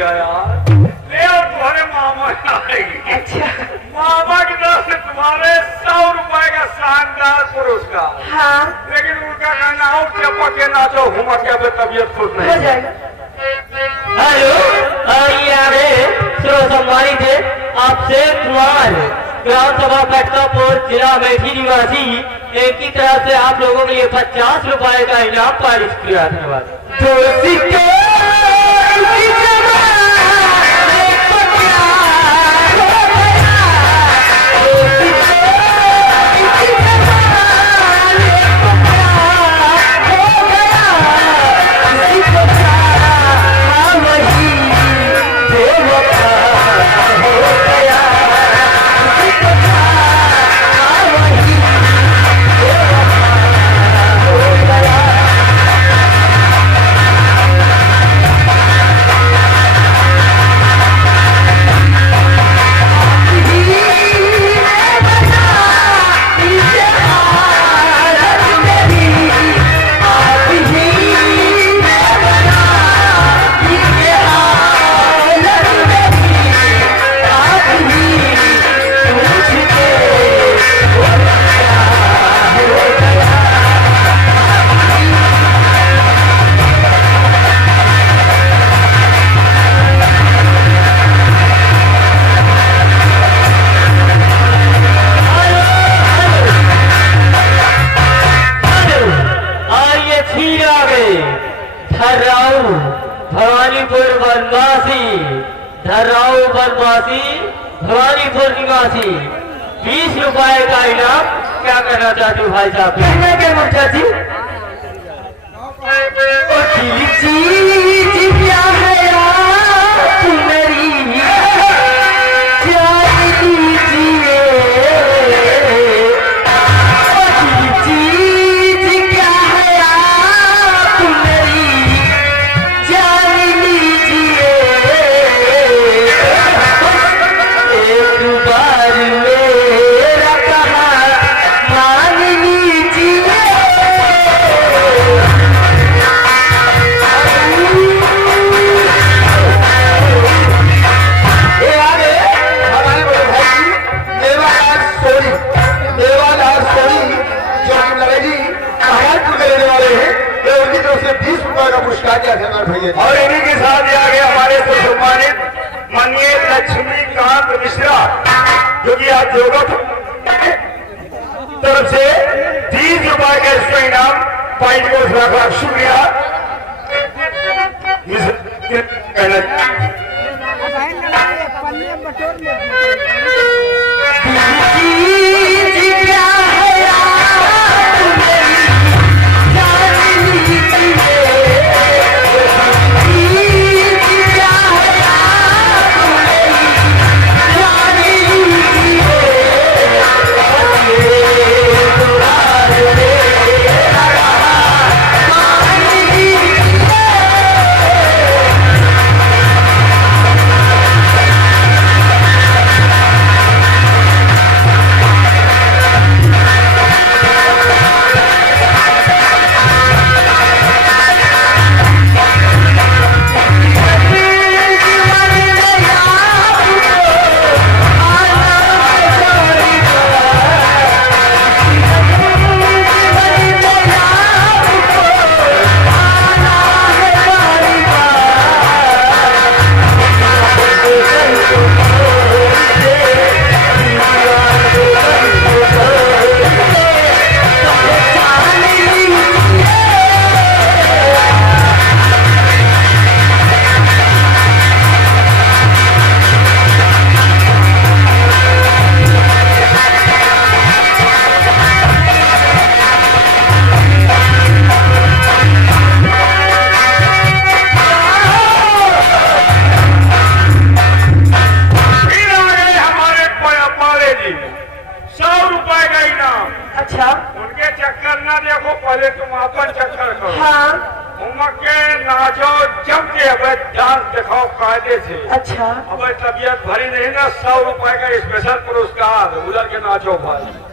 गया यार। ले और तुम्हारे मामा आएगी। अच्छा मामा की तरफ से तुम्हारे 100 रुपए का शानदार पुरस्कार। हाँ लेकिन उनका कहना हो चपक के नाचो घुमक के अब तबियत खुश हो नहीं। जाएगा। हेलो ये आ रहे सर्व सम्मानित है आपसे कुमार ग्राम सभा कटकापुर जिला मेठी निवासी एक की तरफ से आप लोगों के लिए 50 रुपए का इनाम पारिश किया। धन्यवाद। भवानीपुर निवासी 20 रुपए का इनाम। क्या करना चाहते हो भाई साहब? कहना क्या मुर्जा जी? चीज क्या है आप मेरी जान लीजिए। चीज क्या है आप मेरी जान लीजिए। एक बार मेरा कहा मान लीजिए। और इन्हीं के साथ ही आगे हमारे सम्मानित माननीय लक्ष्मीकांत मिश्रा जो कि आज जोगत तरफ से 30 रुपए का इसका इनाम पाइप को रखा। शुक्रिया। कायदे से। अच्छा अब तबियत भरी नहीं ना 100 रुपए का स्पेशल पुरस्कार उधर के नाचो भाई।